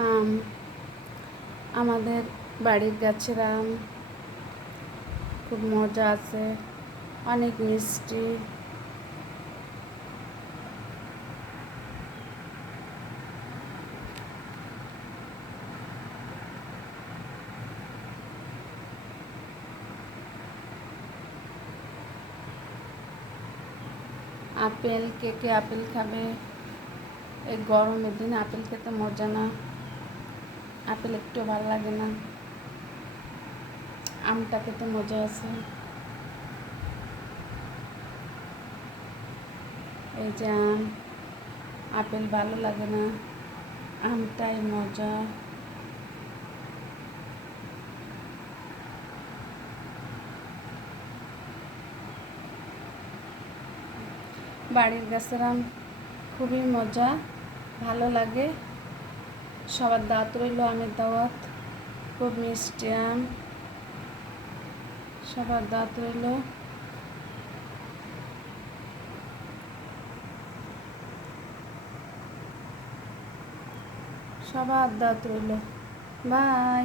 আম আমাদের বাড়ির গাছের আম খুব মজা আছে, অনেক মিষ্টি। আপেল, কে কে আপেল খাবে? এই গরমের দিনে আপেল খেতে মজা না? আপেল একটু ভালো লাগে না? আমটা খেতে মজা আছে। এই যে আম, আপেল ভালো লাগে না, আমটাই মজা। বাড়ির গাছের আম খুবই মজা, ভালো লাগে। সবার দাওয়াত রইল, আমের দাওয়াত। খুব মিষ্টি আম, সবার দাওয়াত রইল। সবার দাওয়াত রইল। বাই।